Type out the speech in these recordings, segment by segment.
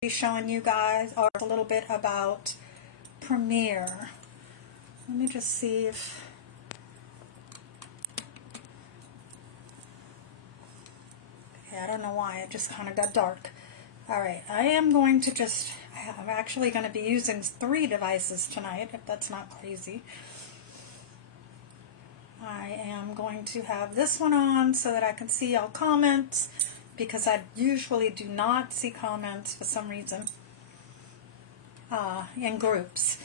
be showing you guys a little bit about Premiere. Let me just see if I don't know why it just kind of got dark. Alright, I am going to I'm actually going to be using 3 devices tonight, if that's not crazy. I am going to have this one on so that I can see all comments, because I usually do not see comments for some reason in groups.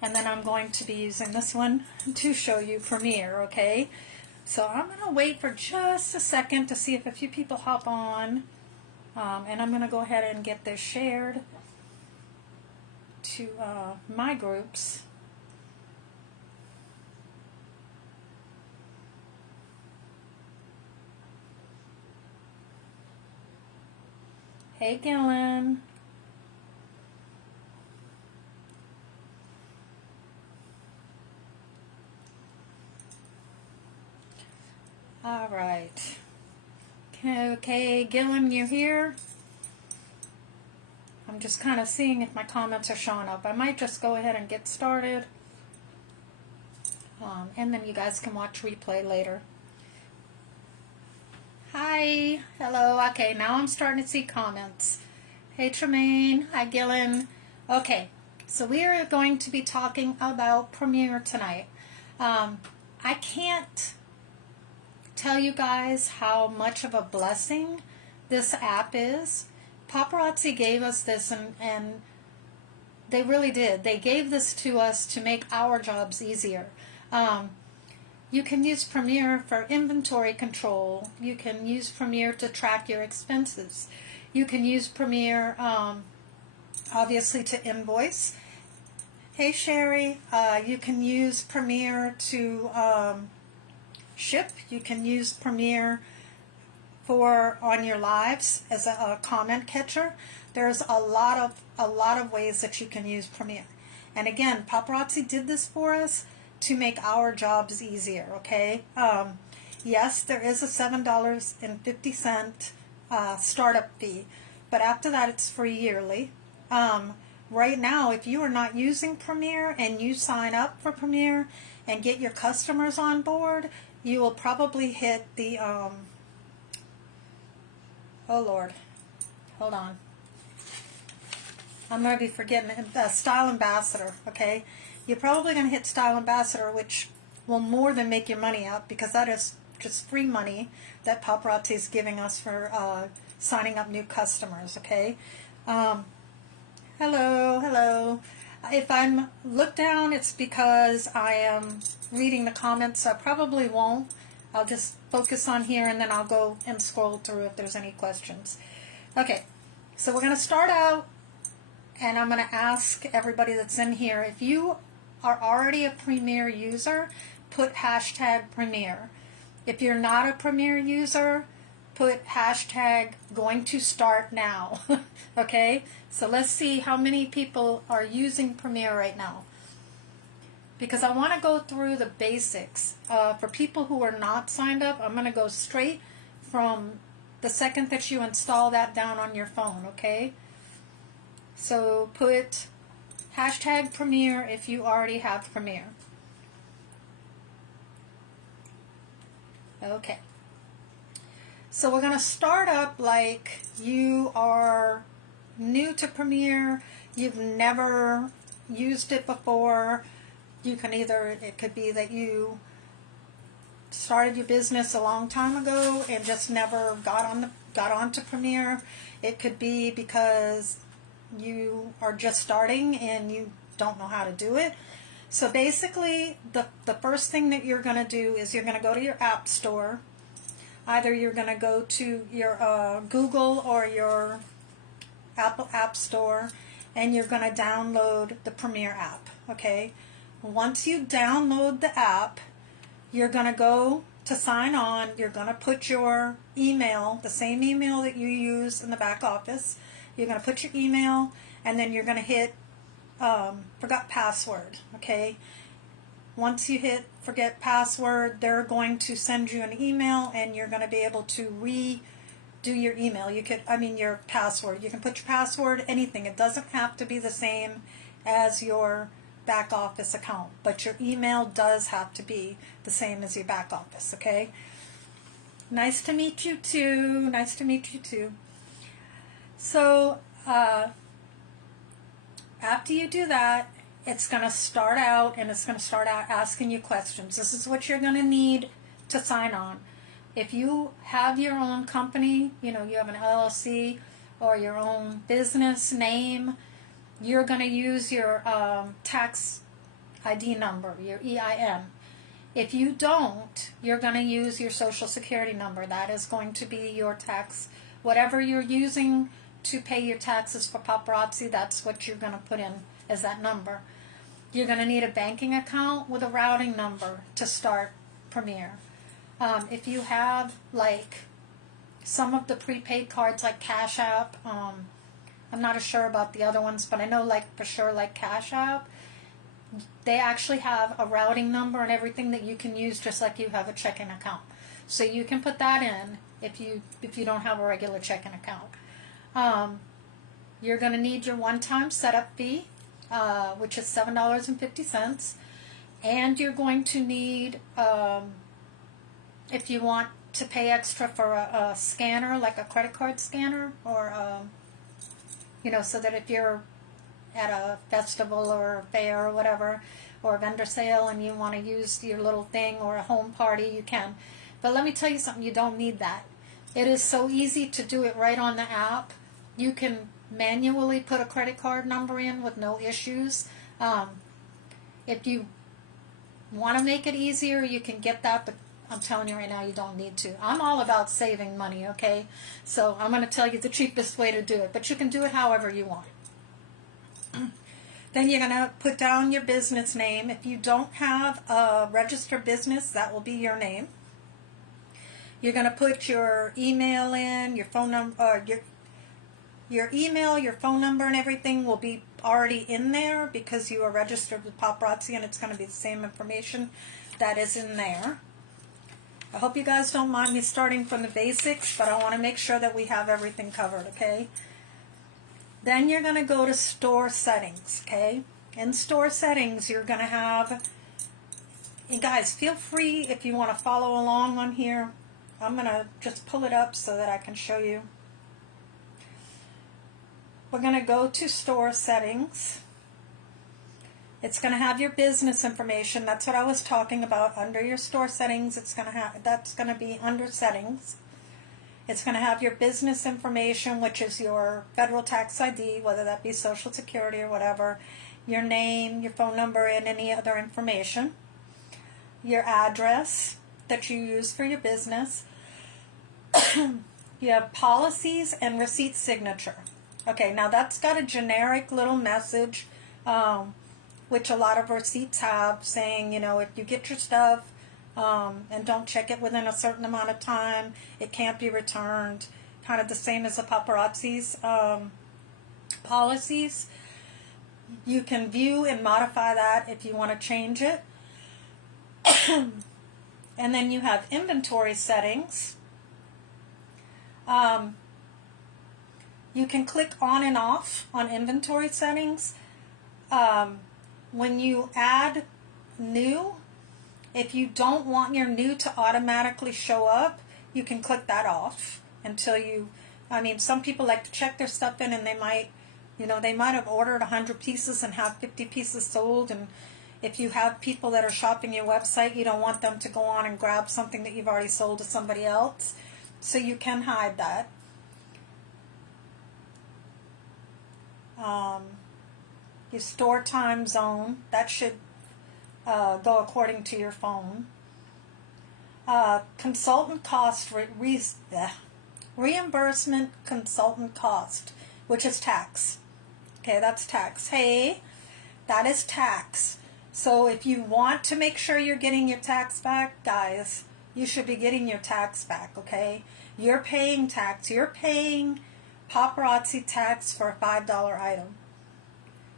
And then I'm going to be using this one to show you Premiere, okay? So I'm going to wait for just a second to see if a few people hop on. And I'm going to go ahead and get this shared to my groups. Hey, Gillen. All right. Okay, Gillen, you here? I'm just kind of seeing if my comments are showing up. I might just go ahead and get started. And then you guys can watch replay later. Hi. Hello. Okay, now I'm starting to see comments. Hey, Tremaine. Hi, Gillen. Okay, so we are going to be talking about Premiere tonight. I can't tell you guys how much of a blessing this app is. Paparazzi gave us this, and they really did. They gave this to us to make our jobs easier. You can use Premiere for inventory control. You can use Premiere to track your expenses. You can use Premiere, obviously, to invoice. Hey, Sherry. You can use Premiere to ship. You can use Premiere on your lives as a comment catcher. There's a lot of ways that you can use Premiere. And again, Paparazzi did this for us to make our jobs easier, okay? Yes, there is a $7.50 startup fee, but after that it's free yearly. Right now, if you are not using Premiere and you sign up for Premiere and get your customers on board, you will probably hit the, oh Lord, hold on. I'm going to be forgetting Style Ambassador, okay? You're probably going to hit Style Ambassador, which will more than make your money up, because that is just free money that Paparazzi is giving us for signing up new customers, okay? Hello. If I'm looked down, it's because I am reading the comments. I probably won't. I'll just focus on here, and then I'll go and scroll through if there's any questions. Okay, so we're going to start out, and I'm going to ask everybody that's in here, if you are already a Premiere user, put hashtag Premiere. If you're not a Premiere user, put hashtag going to start now. Okay, so let's see how many people are using Premiere right now, because I want to go through the basics. For people who are not signed up, I'm going to go straight from the second that you install that down on your phone, okay? So put hashtag Premiere if you already have Premiere. Okay. So we're going to start up like you are new to Premiere, you've never used it before. You can it could be that you started your business a long time ago and just never got onto Premiere. It could be because you are just starting and you don't know how to do it. So basically, the first thing that you're going to do is you're going to go to your app store. Either you're going to go to your Google or your Apple App Store, and you're going to download the Premiere app, okay? Once you download the app, you're going to go to sign on. You're going to put your email, the same email that you use in the back office. You're going to put your email, and then you're going to hit forgot password, okay? Once you hit forget password, they're going to send you an email, and you're going to be able to do your email. You could, your password. You can put your password, anything. It doesn't have to be the same as your back office account, but your email does have to be the same as your back office, okay? Nice to meet you too. Nice to meet you too. So, after you do that, it's going to start out asking you questions. This is what you're going to need to sign on. If you have your own company, you have an LLC or your own business name, you're going to use your tax ID number, your EIN. If you don't, you're going to use your social security number. That is going to be your tax, whatever you're using to pay your taxes for paparazzi, that's what you're going to put in as that number. You're going to need a banking account with a routing number to start Premiere. If you have like some of the prepaid cards like Cash App, I'm not sure about the other ones, but I know like for sure like Cash App, they actually have a routing number and everything that you can use just like you have a checking account. So you can put that in if you don't have a regular checking account. You're going to need your one-time setup fee, which is $7.50, and you're going to need, if you want to pay extra for a scanner, like a credit card scanner, or so that if you're at a festival or a fair or whatever, or a vendor sale, and you want to use your little thing, or a home party, you can. But let me tell you something, you don't need that. It is so easy to do it right on the app. You can manually put a credit card number in with no issues. If you want to make it easier, you can get that, but I'm telling you right now, you don't need to. I'm all about saving money, okay? So I'm going to tell you the cheapest way to do it, but you can do it however you want. Then you're going to put down your business name. If you don't have a registered business, that will be your name. You're going to put your email in, your phone number, your email, your phone number, and everything will be already in there because you are registered with Paparazzi, and it's going to be the same information that is in there. I hope you guys don't mind me starting from the basics, but I want to make sure that we have everything covered, okay? Then you're going to go to store settings, okay? In store settings, you're going to have, and guys, feel free if you want to follow along on here. I'm going to just pull it up so that I can show you. We're going to go to store settings. It's going to have your business information. That's what I was talking about. Under your store settings, it's going to have, that's going to be under settings. It's going to have your business information, which is your federal tax ID, whether that be Social Security or whatever, your name, your phone number, and any other information, your address that you use for your business. You have policies and receipt signature. Okay, now that's got a generic little message, which a lot of receipts have, saying, if you get your stuff and don't check it within a certain amount of time, it can't be returned. Kind of the same as the paparazzi's policies. You can view and modify that if you want to change it. And then you have inventory settings. You can click on and off on inventory settings. When you add new, if you don't want your new to automatically show up, you can click that off until you, some people like to check their stuff in, and they might, they might have ordered 100 pieces and have 50 pieces sold, and if you have people that are shopping your website, you don't want them to go on and grab something that you've already sold to somebody else. So you can hide that. Your store time zone, that should go according to your phone. Consultant cost, reimbursement consultant cost, which is tax. Okay, that's tax. Hey, that is tax. So if you want to make sure you're getting your tax back, guys, you should be getting your tax back, okay? You're paying tax. You're paying paparazzi tax for a $5 item.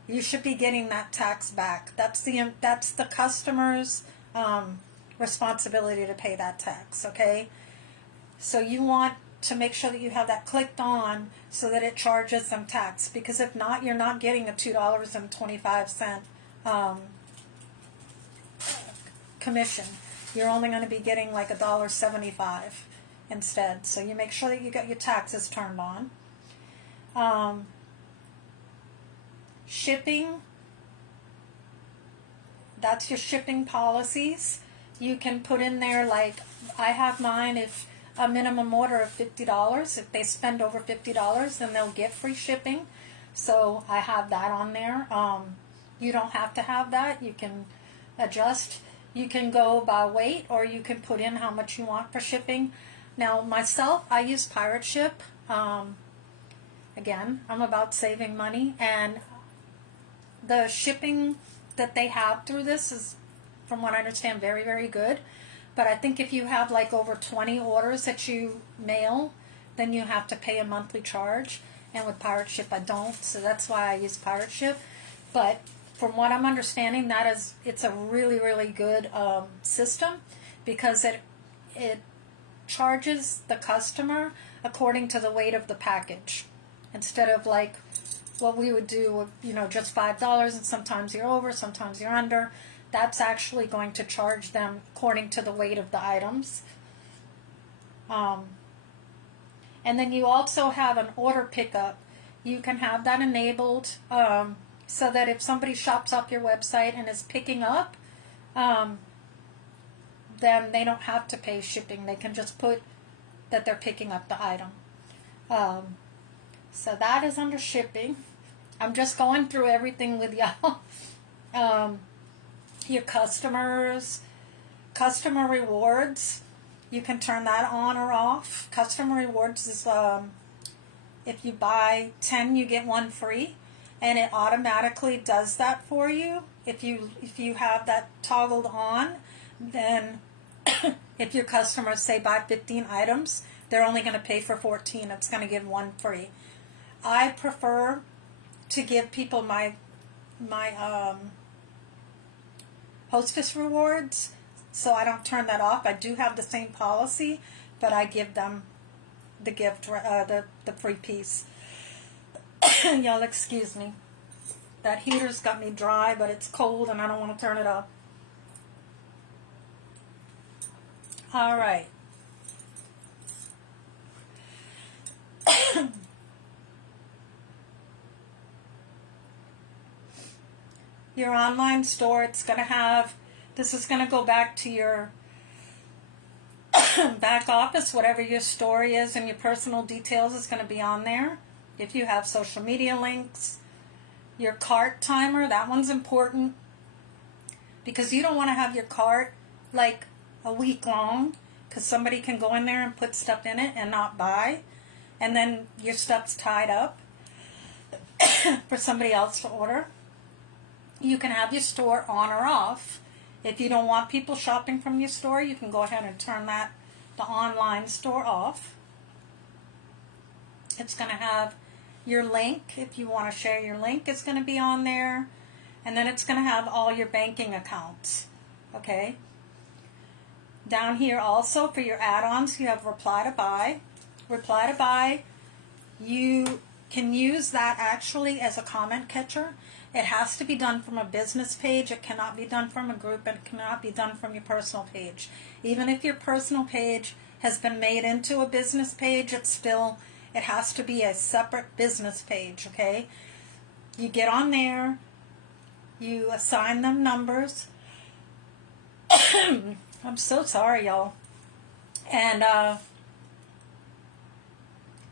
You should be getting that tax back. That's the customer's responsibility to pay that tax, okay? So you want to make sure that you have that clicked on so that it charges them tax. Because if not, you're not getting a $2.25 commission. You're only going to be getting like $1.75 instead. So you make sure that you got your taxes turned on. Shipping, that's your shipping policies. You can put in there, like I have mine, if a minimum order of $50, if they spend over $50, then they'll get free shipping. So I have that on there. You don't have to have that. You can adjust. You can go by weight, or you can put in how much you want for shipping. Now myself, I use Pirate Ship. Again, I'm about saving money, and the shipping that they have through this is, from what I understand, very, very good. But I think if you have like over 20 orders that you mail, then you have to pay a monthly charge. And with Pirate Ship, I don't. So that's why I use Pirate Ship. But from what I'm understanding, it's a really, really good system, because it charges the customer according to the weight of the package, instead of like what we would do, just $5, and sometimes you're over, sometimes you're under. That's actually going to charge them according to the weight of the items. And then you also have an order pickup. You can have that enabled, so that if somebody shops off your website and is picking up, then they don't have to pay shipping. They can just put that they're picking up the item. So that is under shipping. I'm just going through everything with y'all. Your customer rewards, you can turn that on or off. Customer rewards is if you buy 10, you get 1 free, and it automatically does that for you. If you have that toggled on, then if your customers say buy 15 items, they're only going to pay for 14. It's going to give 1 free. I prefer to give people my hostess rewards, so I don't turn that off. I do have the same policy, but I give them the gift, the free piece. Y'all excuse me. That heater's got me dry, but it's cold and I don't want to turn it off. All right. Your online store, it's going to have, this is going to go back to your back office, whatever your store is, and your personal details is going to be on there. If you have social media links, your cart timer, that one's important, because you don't want to have your cart like a week long, because somebody can go in there and put stuff in it and not buy, and then your stuff's tied up for somebody else to order. You can have your store on or off. If you don't want people shopping from your store, you can go ahead and turn the online store off. It's going to have your link. If you want to share your link, it's going to be on there. And then it's going to have all your banking accounts. Okay? Down here also, for your add-ons, you have reply to buy. Reply to buy, you can use that actually as a comment catcher. It has to be done from a business page. It cannot be done from a group. It cannot be done from your personal page. Even if your personal page has been made into a business page, it has to be a separate business page, okay? You get on there, you assign them numbers. I'm so sorry, y'all. And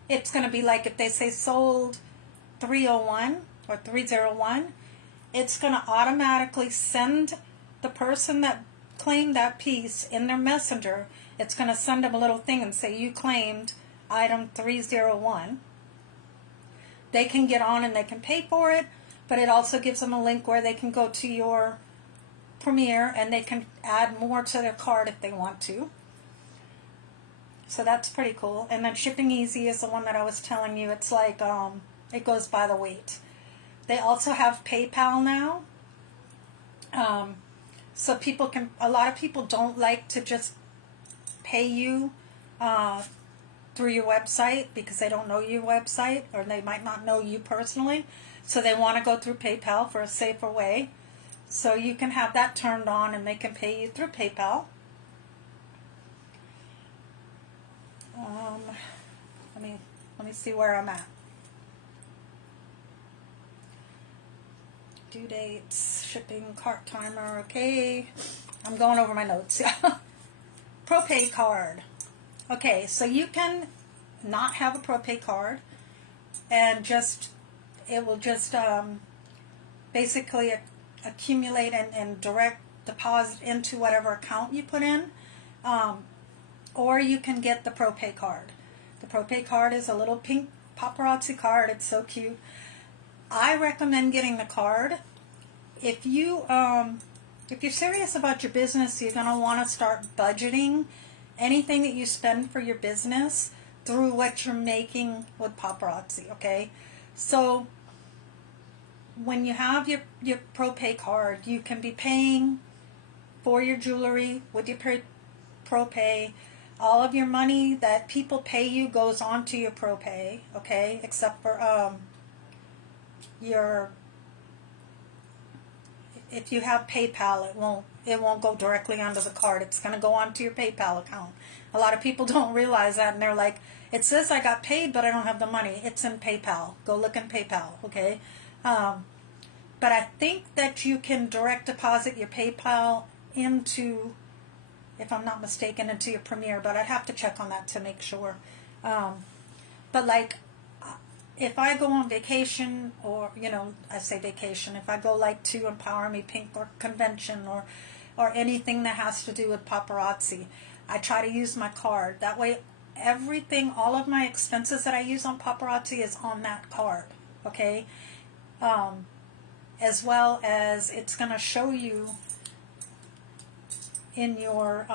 it's going to be like if they say sold 301 or 301, it's going to automatically send the person that claimed that piece in their messenger. It's going to send them a little thing and say, you claimed item 301. They can get on and they can pay for it, but it also gives them a link where they can go to your Premiere and they can add more to their cart if they want to. So that's pretty cool. And then Shipping Easy is the one that I was telling you. It's like, it goes by the weight. They also have PayPal now. So people can, a lot of people don't like to just pay you through your website because they don't know your website, or they might not know you personally, so they want to go through PayPal for a safer way. So you can have that turned on and they can pay you through PayPal. Let me see where I'm at. Due dates, shipping, cart timer, okay. I'm going over my notes. ProPay card. Okay, so you can not have a ProPay card and it will just basically accumulate and direct deposit into whatever account you put in. Or you can get the ProPay card. The ProPay card is a little pink paparazzi card. It's so cute. I recommend getting the card. If you're serious about your business, you're going to want to start budgeting anything that you spend for your business through what you're making with paparazzi, okay? So when you have your ProPay card, you can be paying for your jewelry with your ProPay. All of your money that people pay you goes onto your ProPay, okay? Except for if you have PayPal, it won't go directly onto the card. It's going to go onto your PayPal account. A lot of people don't realize that, and they're like, it says I got paid, but I don't have the money. It's in PayPal. Go look in PayPal, okay? But I think that you can direct deposit your PayPal into, if I'm not mistaken, into your Premier, but I'd have to check on that to make sure. But like, if I go on vacation, or, I say vacation, if I go like to Empower Me Pink or convention or anything that has to do with paparazzi, I try to use my card. That way everything, all of my expenses that I use on paparazzi is on that card, okay? As well as it's going to show you in your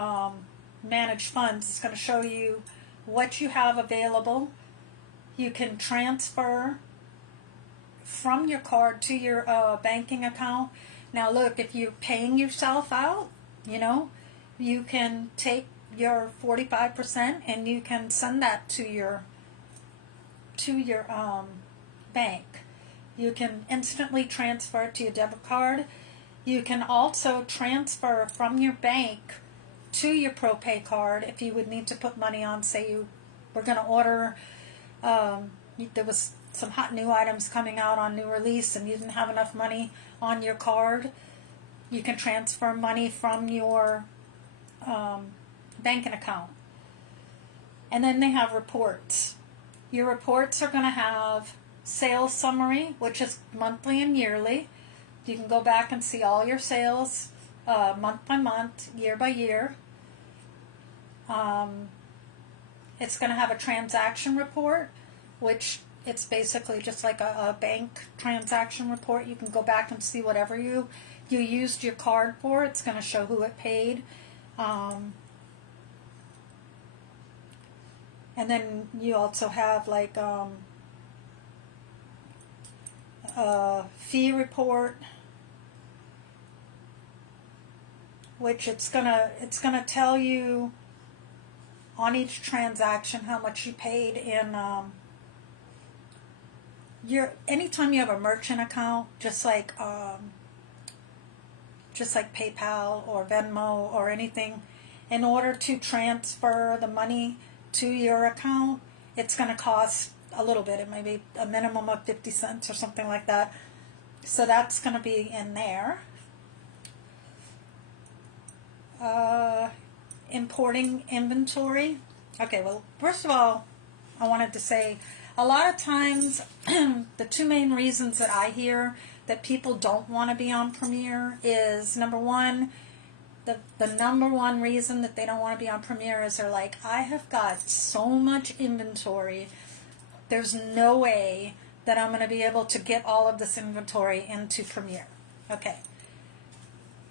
managed funds, it's going to show you what you have available. You can transfer from your card to your banking account. Now look, if you're paying yourself out, you can take your 45% and you can send that to your bank. You can instantly transfer it to your debit card. You can also transfer from your bank to your ProPay card if you would need to put money on. Say you were going to order, there was some hot new items coming out on new release and you didn't have enough money on your card. You can transfer money from your banking account. And then they have reports. Your reports are going to have sales summary, which is monthly and yearly. You can go back and see all your sales month by month, year by year. It's going to have a transaction report, which it's basically just like a bank transaction report. You can go back and see whatever you used your card for. It's going to show who it paid. And then you also have like a fee report, which it's gonna tell you on each transaction how much you paid in anytime you have a merchant account, just like PayPal or Venmo or anything, in order to transfer the money to your account, it's going to cost a little bit. It may be a minimum of 50 cents or something like that. So that's going to be in there. Importing inventory. Okay, well, first of all, I wanted to say a lot of times the two main reasons that I hear that people don't want to be on Premiere is, number one, the number one reason that they don't want to be on Premiere is they're like, I have got so much inventory, there's no way that I'm going to be able to get all of this inventory into Premiere. Okay,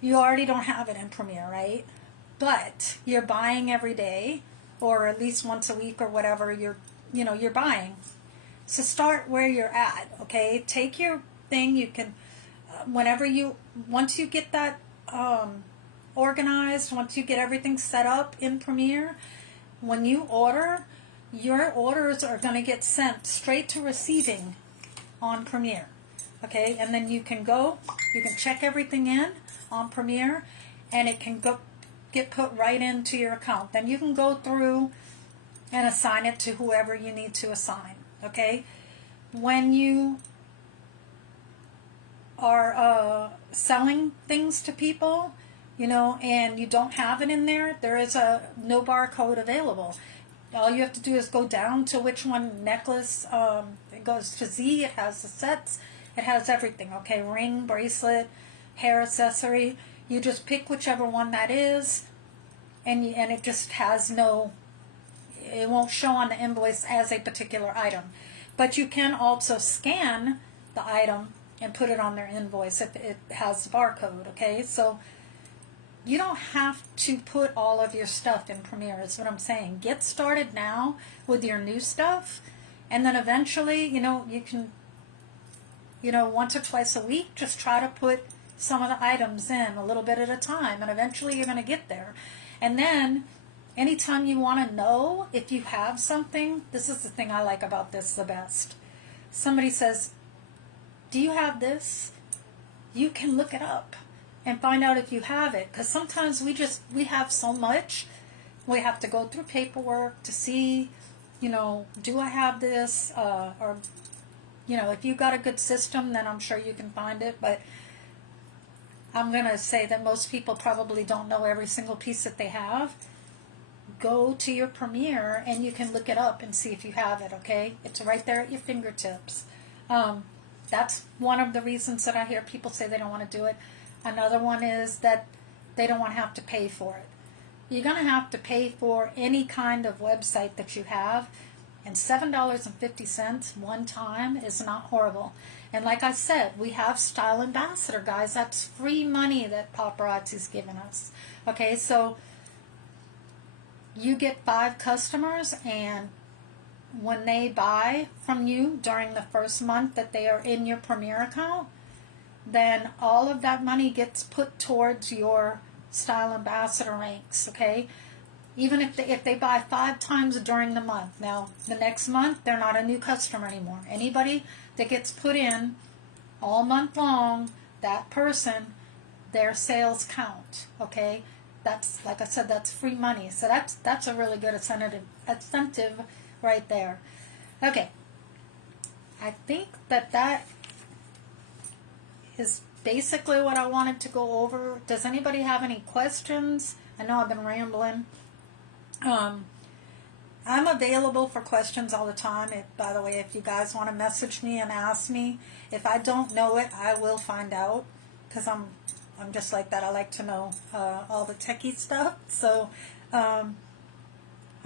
you already don't have it in Premiere, right? But you're buying every day, or at least once a week or whatever you're buying. So start where you're at, okay? Take your thing, you can, once you get that organized, once you get everything set up in Premiere, when you order, your orders are going to get sent straight to receiving on Premiere. Okay, and then you can check everything in on Premiere, and it can get put right into your account. Then you can go through and assign it to whoever you need to assign. Okay, when you are selling things to people, and you don't have it in there, there is no barcode available. All you have to do is go down to which one necklace. It goes to Z. It has the sets. It has everything. Okay, ring, bracelet, hair accessory. You just pick whichever one that is, and it just has no. It won't show on the invoice as a particular item, but you can also scan the item and put it on their invoice if it has the barcode. Okay, so you don't have to put all of your stuff in Premiere, is what I'm saying. Get started now with your new stuff, and then eventually, you can, once or twice a week, just try to put some of the items in a little bit at a time, and eventually you're going to get there. And then, anytime you want to know if you have something, this is the thing I like about this the best. Somebody says, do you have this? You can look it up and find out if you have it, because sometimes we have so much, we have to go through paperwork to see, do I have this, or if you've got a good system, then I'm sure you can find it. But I'm going to say that most people probably don't know every single piece that they have. Go to your Premiere and you can look it up and see if you have it. Okay, it's right there at your fingertips. That's one of the reasons that I hear people say they don't want to do it. Another one is that they don't want to have to pay for it. You're going to have to pay for any kind of website that you have, and $7.50 one time is not horrible. And like I said, we have Style Ambassador, guys. That's free money that Paparazzi's giving us. Okay, so you get 5 customers, and when they buy from you during the first month that they are in your Premiere account, then all of that money gets put towards your Style Ambassador ranks, okay? Even if they buy 5 times during the month. Now, the next month, they're not a new customer anymore. Anybody that gets put in all month long, that person, their sales count, okay? That's, like I said, that's free money. So that's a really good incentive right there. Okay. I think that is basically what I wanted to go over. Does anybody have any questions? I know I've been rambling. I'm available for questions all the time. By the way, if you guys want to message me and ask me, if I don't know it, I will find out, because I'm just like that. I like to know all the techie stuff. So I'm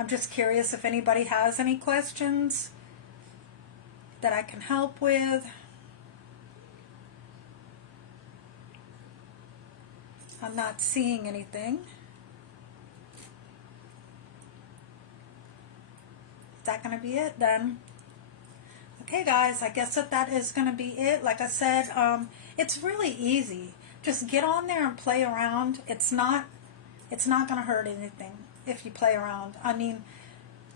just curious if anybody has any questions that I can help with. I'm not seeing anything. Is that going to be it then? Okay, guys, I guess that is going to be it. Like I said, it's really easy. Just get on there and play around. It's not going to hurt anything if you play around. I mean,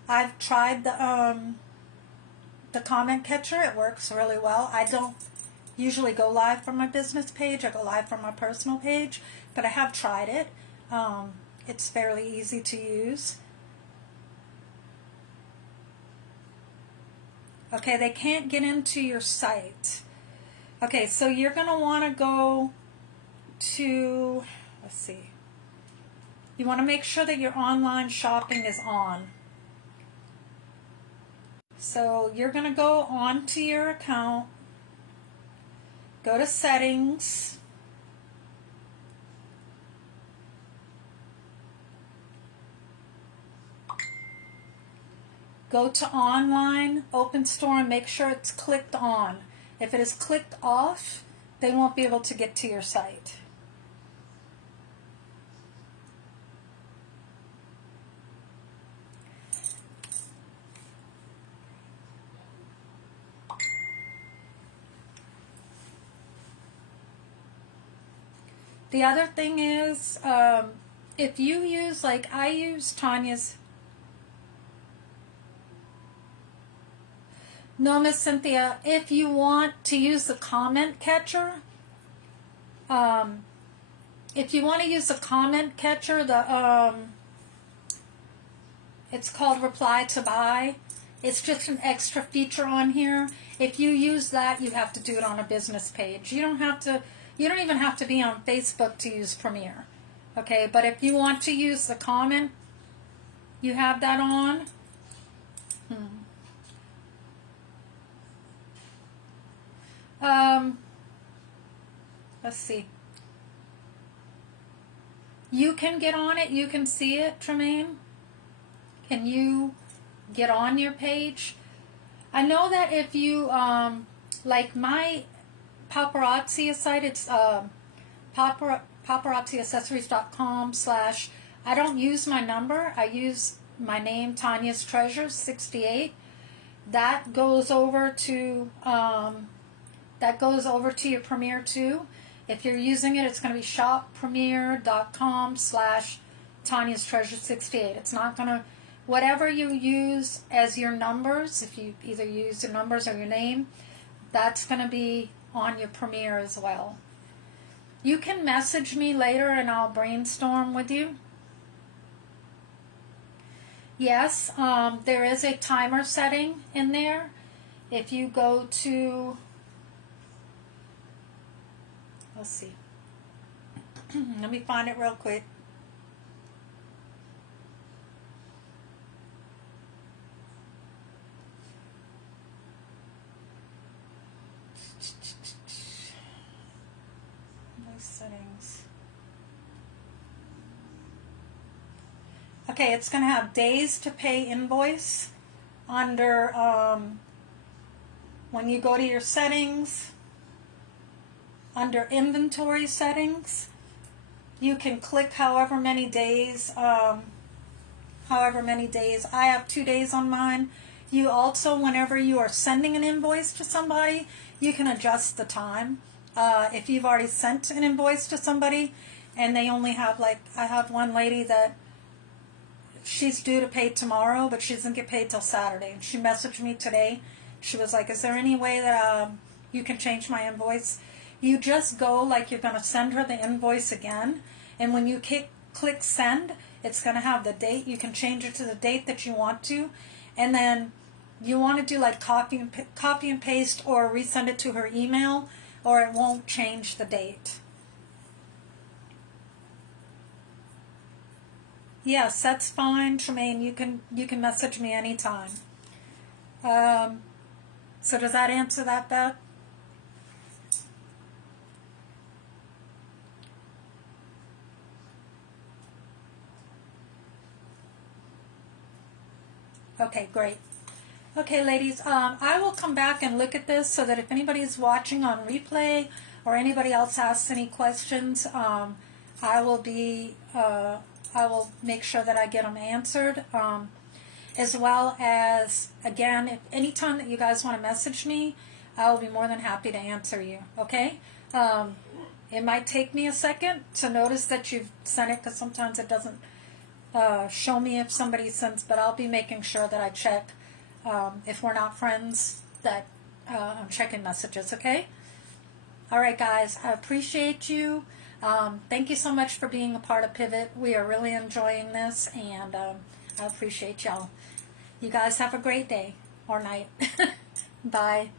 I've tried the comment catcher. It works really well. I don't usually go live from my business page. I go live from my personal page, but I have tried it. It's fairly easy to use. Okay, they can't get into your site. Okay, so you're going to want to go to, let's see. You want to make sure that your online shopping is on. So you're going to go on to your account, go to settings, go to online, open store, and make sure it's clicked on. If it is clicked off, they won't be able to get to your site. The other thing is, if you use, like I use Tanya's, No, Miss Cynthia, if you want to use the comment catcher, if you want to use the comment catcher, it's called Reply to Buy. It's just an extra feature on here. If you use that, you have to do it on a business page. You don't even have to be on Facebook to use Premiere. Okay, but if you want to use the comment, you have that on. Let's see. You can get on it. You can see it, Tremaine. Can you get on your page? I know that if you, like my paparazzi site, it's paparazziaccessories.com/ I don't use my number. I use my name, Tanya's Treasures 68. That goes over to your Premiere too. If you're using it, it's going to be shoppremiere.com/ Tanya's Treasure 68. It's not going to, whatever you use as your numbers, if you either use your numbers or your name, that's going to be on your Premiere as well. You can message me later and I'll brainstorm with you. Yes, there is a timer setting in there. If you go to, let's see, let me find it real quick. Settings. Okay, it's going to have days to pay invoice under, when you go to your settings, under inventory settings, you can click however many days. I have 2 days on mine. You also, whenever you are sending an invoice to somebody, you can adjust the time. If you've already sent an invoice to somebody and they only have, like, I have one lady that she's due to pay tomorrow, but she doesn't get paid till Saturday. And she messaged me today. She was like, is there any way that you can change my invoice? You just go like you're going to send her the invoice again. And when you click send, it's going to have the date. You can change it to the date that you want to. And then you want to do like copy and paste or resend it to her email, or it won't change the date. Yes, that's fine, Tremaine. You can message me anytime. So does that answer that, Beth? Okay, great. Okay, ladies, I will come back and look at this so that if anybody's watching on replay or anybody else asks any questions, I will make sure that I get them answered. As well as, again, if anytime that you guys want to message me, I will be more than happy to answer you, okay? It might take me a second to notice that you've sent it because sometimes it doesn't show me if somebody sends, but I'll be making sure that I check. If we're not friends, that I'm checking messages, okay? All right, guys, I appreciate you. Thank you so much for being a part of Pivot. We are really enjoying this, and I appreciate y'all. You guys have a great day or night. Bye.